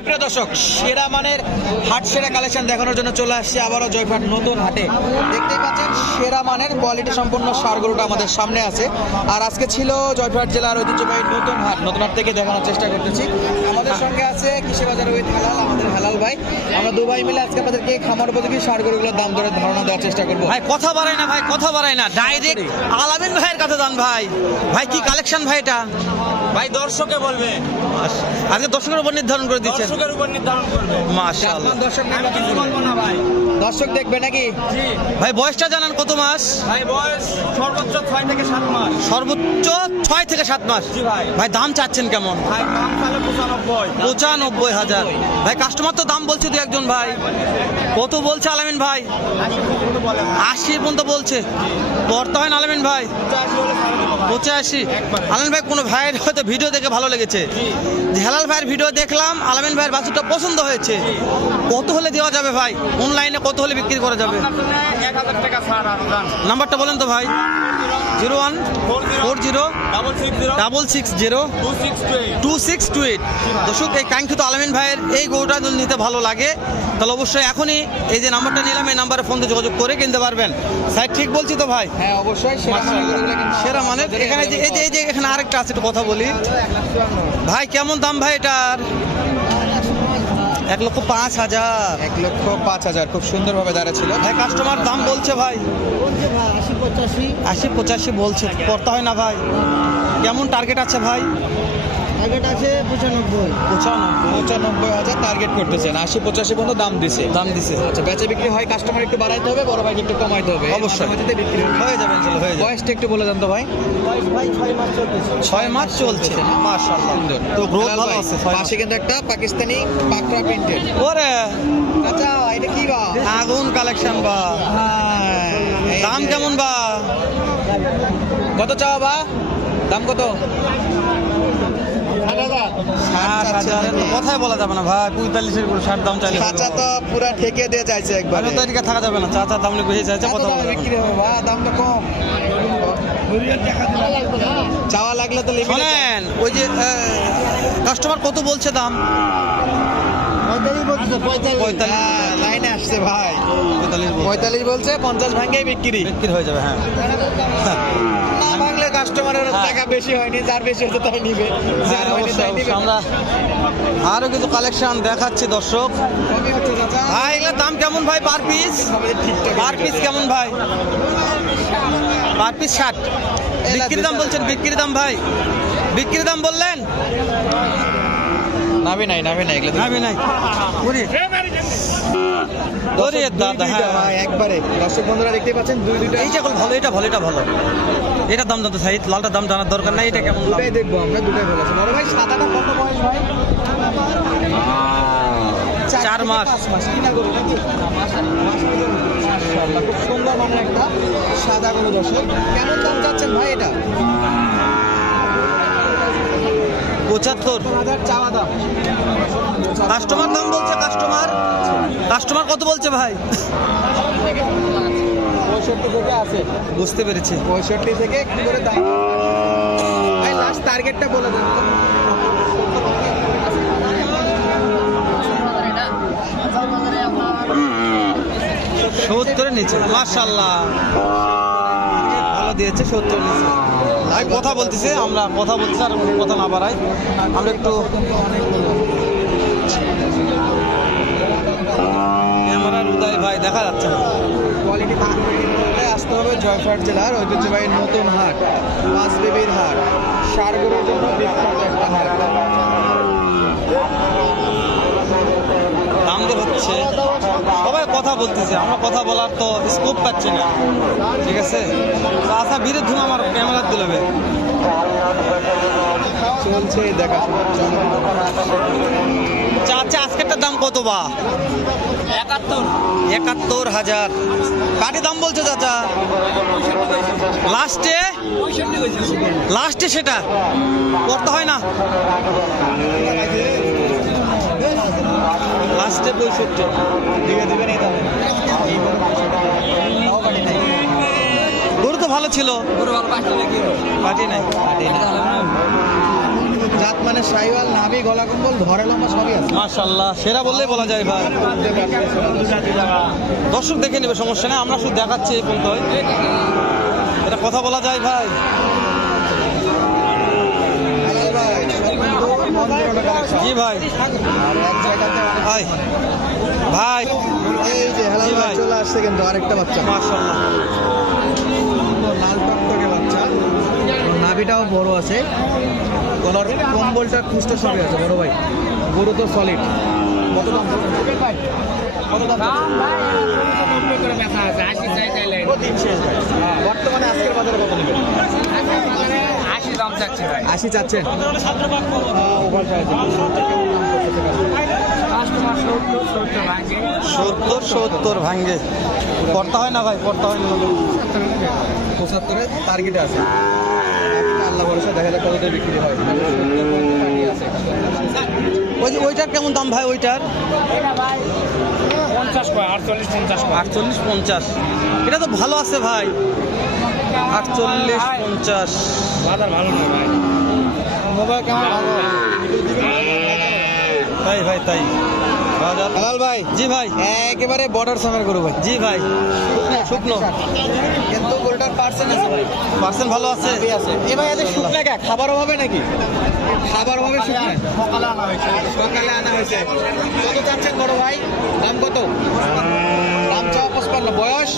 সুপ্রিয় দর্শক সেরা মানের হাট সেরা কালেকশন দেখানোর জন্য চলে আসছি আবারও জয়ফাট নতুন হাটে। দেখতেই পাচ্ছেন সেরা মানের কোয়ালিটি সম্পন্ন সার গরুটা আমাদের সামনে আছে। আর আজকে ছিল জয়ফাট জেলার ঐতিহ্যবাহী নতুন হাট। নতুন হাট থেকে দেখানোর চেষ্টা করতেছি। আমাদের সঙ্গে আছে কৃষি বাজার উইথ হালাল আমাদের হালাল ভাই। আমরা দু ভাই মিলে আজকে আপনাদেরকে খামার উপযোগী সার গরুগুলোর দাম দরের ধারণা দেওয়ার চেষ্টা করব। ভাই কথা বাড়াই না ভাই কথা বাড়াই না। ডাইরেক্ট আলামিন ভাইয়ের কাছে দান ভাই। ভাই কি কালেকশন ভাই এটা? ভাই দর্শকে বলবে। আজকে দর্শকের উপর নির্ধারণ করে দিচ্ছেন। দর্শকের উপর নির্ধারণ করবে। মাশাআল্লাহ। দর্শক আমি কিছু বলব? না ভাই। দর্শক দেখবে নাকি? জি। ভাই বয়সটা জানান কত মাস? ভাই বয়স সর্বোচ্চ ছয় থেকে সাত মাস। সর্বোচ্চ ছয় থেকে সাত মাস। জি ভাই। ভাই দাম চাচ্ছেন কেমন? ভাই দাম তাহলে পঁচানব্বই। পঁচানব্বই হাজার। ভাই কাস্টমার তো দাম বলছে দু একজন ভাই। কত বলছে আলামিন ভাই? বলে আশি পর্যন্ত বলছে। পড়তে হয় না আলামিন ভাই? পঁচাশি হলে ছাড়ে দেবো ভাই। পঁচাশি। আলামিন ভাই কোনো ভাইয়ের হয়তো ভিডিও দেখে ভালো লেগেছে। হেলাল ভাইয়ের ভিডিও দেখলাম আলামিন ভাইয়ের বাছুরটা পছন্দ হয়েছে। কত হলে দেওয়া যাবে ভাই? অনলাইনে কত হলে বিক্রি করা যাবে? নাম্বারটা বলেন তো ভাই। Zero one four zero double six zero two six two eight. দর্শক এই কাঙ্ক্ষিত আলামিন ভাইয়ের এই গরুটা যদি নিতে ভালো লাগে তাহলে অবশ্যই এখনই এই যে নাম্বারটা নিলাম এই নাম্বারে ফোন দিয়ে যোগাযোগ করে কিনতে পারবেন। স্যার ঠিক বলছি তো ভাই? হ্যাঁ অবশ্যই সেরা মানে এখানে যে এই যে এই যে এখানে আরেকটা আছে একটু কথা বলি। ভাই কেমন দাম ভাই এটার? এক লক্ষ পাঁচ হাজার। এক লক্ষ পাঁচ হাজার খুব সুন্দরভাবে দাঁড়াচ্ছিল। ছিল ভাই কাস্টমার দাম বলছে ভাই। আশি পঁচাশি। বলছে করতে হয় না ভাই। কেমন টার্গেট আছে ভাই? টার্গেট আছে পঁচানব্বই। পঁচানব্বই পঁচানব্বই হাজার টার্গেট করতেছেন। আশি পঁচাশি পর্যন্ত দাম দিছে। দাম দিছে। আচ্ছা বেচা বিক্রি হয় কাস্টমার একটু বাড়াইতে হবে বড় ভাইকে একটু কমাইতে হবে। অবশ্যই। বিক্রি হয়ে। যাবে হয়ে বয়সটা একটু বলে দেন তো ভাই। ভাই ছয় মাস ছয় মাস চলছে। মাশাআল্লাহ। তো গ্রোথ ভালো আছে পাশে কিন্তু একটা পাকিস্তানি পাকড়া প্রিন্টেড ওরে! আচ্ছা এটা কি বা? আগুন কালেকশন বা। দাম কেমন বা? কত চাওয়া বা? দাম কত? কথাই বলা যাবে না ভাই পঁয়তাল্লিশের করে ষাট দাম চাইলে। চাচা তো পুরা ঠেকে দিয়ে চাইছে একবার। তো এদিকে থাকা যাবে না চাচা দাম নিয়ে বেশি চাইছে কথা বলা বিক্রি হবে দাম তো কম। চাওয়া লাগলে তো শোনেন ওই যে কাস্টমার কত বলছে দাম? পঁয়তাল্লিশ লাইনে আসছে ভাই। পঁয়তাল্লিশ বলছে। পঞ্চাশ ভাঙ্গেই বিক্রি। বিক্রি হয়ে যাবে হ্যাঁ। কাস্টমারের হ্যাঁ। টাকা বেশি হয়নি যার বেশি হচ্ছে তাই নিবে। যার হ্যাঁ, হয়নি তাই নিবে। আমরা আরও কিছু কালেকশন দেখাচ্ছি দর্শক। ভাই এগুলোর দাম কেমন ভাই পার পিস পার পিস কেমন ভাই? পার পিস ষাট। বিক্রির দাম বলছেন বিক্রির দাম ভাই। বিক্রির দাম বললেন? নাবি নাই নাবি নাই এগুলো। ভাবি নাই। পুরি ওরে দাদা হ্যাঁ। একবারে। দর্শক বন্ধুরা দেখতে পাচ্ছেন দুই দুইটা। এইটা ভালো এটা ভালো এটা ভালো। এটার দাম জানতে চাই লালটার দাম জানার দরকার নাই এটা কেমন দাম দুটাই দেখব আমরা দুটাই আছে বড় ভাই সাদাটা কত বয়স ভাই? চার মাস। কিনা গরু নাকি? খুব সুন্দর মানের একটা সাদা গরু দর্শক। কেমন দাম চাচ্ছেন ভাই এটা? পঁচাত্তর। কাস্টমার দাম। বলছে কাস্টমার কাস্টমার কত বলছে ভাই? পঁয়ষট্টি থেকে আছে। বুঝতে পেরেছি। পঁয়ষট্টি থেকে একটু করে দাম? ভাই লাস্ট টার্গেটটা বলে দেন। সত্তরের নিচে। মার্শাল্লাহ ভালো দিয়েছে সত্তরের নিচে। ভাই কথা বলতেছে আমরা কথা বলতেছি আর কথা না বাড়াই। আমরা একটু ক্যামেরার উদয় ভাই দেখা যাচ্ছে না। কোয়ালিটি করতে আসতে হবে জয়ফাট জেলার ঐতিহ্যবাহী নতুন হাট পাঁচ বেবির হাট সারগুলোর জন্য বিখ্যাত একটা হাট। দাম দর হচ্ছে। সবাই কথা বলতেছে, আমরা কথা বলার তো স্কোপ পাচ্ছি না। ঠিক আছে? তো বিরুদ্ধে আমার ক্যামেরা দিলবে চলছে দেখাশোনা। চাচা আজকেরটার দাম কত বা? একাত্তর। একাত্তর হাজার। কাটি দাম বলছো চাচা? লাস্টে? লাস্টে সেটা? করতে হয় না? লাস্টে পঁয়ষট্টি। দিবে দিবে নেই তাহলে তাও পারি নাই গরু তো ভালো ছিল? নাই? জাত মানে সাইওয়াল নাভি গলা কম্বল ধরে লম্বা সবই আছে। মাশাল্লাহ সেরা বললেই বলা যায় ভাই। দর্শক দেখে নেবে সমস্যা নেই আমরা শুধু দেখাচ্ছি এই পর্যন্ত। এটা কথা বলা যায় ভাই। জি ভাই। ভাই। ভাই। এই যে হেলাল। চলে আসছে কিন্তু আরেকটা বাচ্চা। মাশাল্লাহ। নাভিটাও বড় আছে। গলার কম্বলটা খুঁজতে সবই আছে বড় ভাই। গরু তো সলিড কত দাম? কত দাম? বর্তমানে আজকের বাজারে কত নেবেন? আশি দাম চাচ্ছে আশি চাচ্ছেন? সত্তর সত্তর ভাঙে। সত্তর সত্তর ভাঙ্গে পড়তা হয় না ভাই পড়তা হয় না। পঁচাত্তরে টার্গেটে আছে। আল্লাহ ভরসা দেখা যাক কততে বিক্রি হয়। ওই যে ওইটার কেমন দাম ভাই ওইটার? আটচল্লিশ পঞ্চাশ এটা তো ভালো আছে ভাই। আটচল্লিশ পঞ্চাশ। বাজার ভালো নয় ভাই। মোবাইল কেমন? তাই ভাই তাই। বাজার হেলাল ভাই? জি ভাই। একেবারে বর্ডার সামের গরু ভাই। জি ভাই। শুকনো। কিন্তু গরুটার পার্সেন্ট আছে ভাই। পার্সেন্ট ভালো আছে? আছে। এ ভাই এদের শুকনা কে? খাবার অভাবে নাকি? খাবার অভাবে শুকনা? সকালে আনা হয়েছে। সকালে আনা হয়েছে। কত চাচ্ছেন বড় ভাই? দাম কত? পঁচপান্ন বয়স?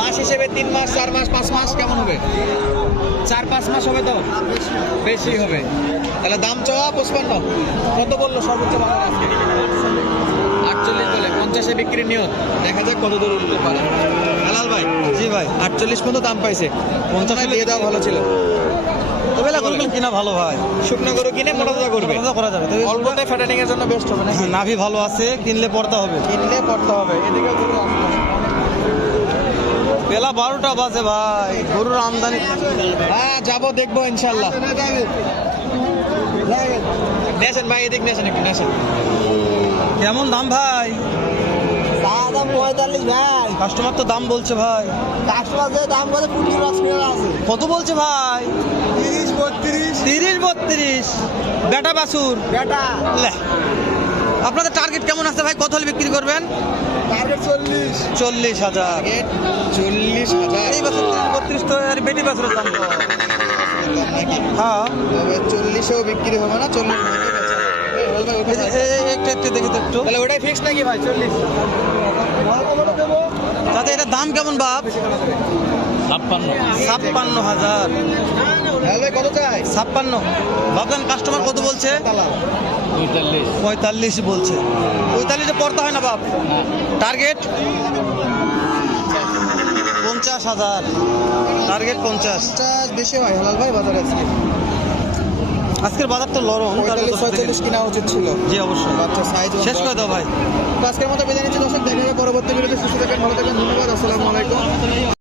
মাস হিসেবে তিন মাস চার মাস পাঁচ মাস কেমন হবে? চার পাঁচ মাস হবে তো। বেশি হবে। তাহলে দাম চাওয়া পঁচপান্ন। কত বলল সর্বোচ্চ বাজার আজকে? আটচল্লিশ বলে। পঞ্চাশে বিক্রি নিয়ত। দেখা যাক কত দূর উঠতে পারে। হেলাল ভাই? জি ভাই আটচল্লিশ পর্যন্ত দাম পাইছে। পঞ্চাশে দিয়ে দেওয়া ভালো ছিল। গরুগুলো কিনা ভালো ভাই শুকনো গরু কিনে করবে? করা যাবে। তবে অল্পতে ফ্যাটানিং এর জন্য বেস্ট হবে নাকি? নাভি ভালো আছে কিনলে পড়তে হবে। কিনলে পড়তে হবে এদিকে গরু। বেলা বারোটা বাজে ভাই গরুর আমদানি হ্যাঁ যাব দেখব ইনশাল্লাহ। নেছেন ভাই এদিক নেছেন একটু নেছেন কেমন দাম ভাই? দাম পঁয়তাল্লিশ ভাই। কাস্টমার তো দাম বলছে ভাই। কাস্টমার যে দাম আছে। কত বলছে ভাই? তিরিশ বত্রিশ তিরিশ বত্রিশ। বেটা বাসুর বেটা। লে। আপনাদের টার্গেট কেমন আছে ভাই? কত হলে বিক্রি করবেন? টার্গেট চল্লিশ। চল্লিশ হাজার। চল্লিশ হাজার। এই বছর বত্রিশ তো আর বেটি বাসুরের দাম তো। হ্যাঁ। চল্লিশেও বিক্রি হবে না চল্লিশ একটু একটু দেখি তো একটু। তাহলে ওটাই ফিক্স নাকি ভাই? চল্লিশ। তাতে এটার দাম কেমন বাপ? ছাপ্পান্ন। ছাপ্পান্ন হাজার। কত চাই? ছাপ্পান্ন। ভাবছেন কাস্টমার কত বলছে? তালা পঁয়তাল্লিশ। পঁয়তাল্লিশ বলছে। পঁয়তাল্লিশে পড়তে হয় না বাপ। টার্গেট পঞ্চাশ হাজার। টার্গেট পঞ্চাশ। বেশি হয় হেলাল ভাই বাজারে আজকে। আজকের বাজার তো লরম পঁয়তাল্লিশ কিনা উচিত ছিল। জি অবশ্যই। বাচ্চা সাইজ শেষ করে দাও ভাই। আজকের মতো বিদায় নিচ্ছি দর্শক দেখা পরবর্তী ভিডিওতে সুস্থ থাকেন ভালো থাকবেন ধন্যবাদ আসসালামু আলাইকুম।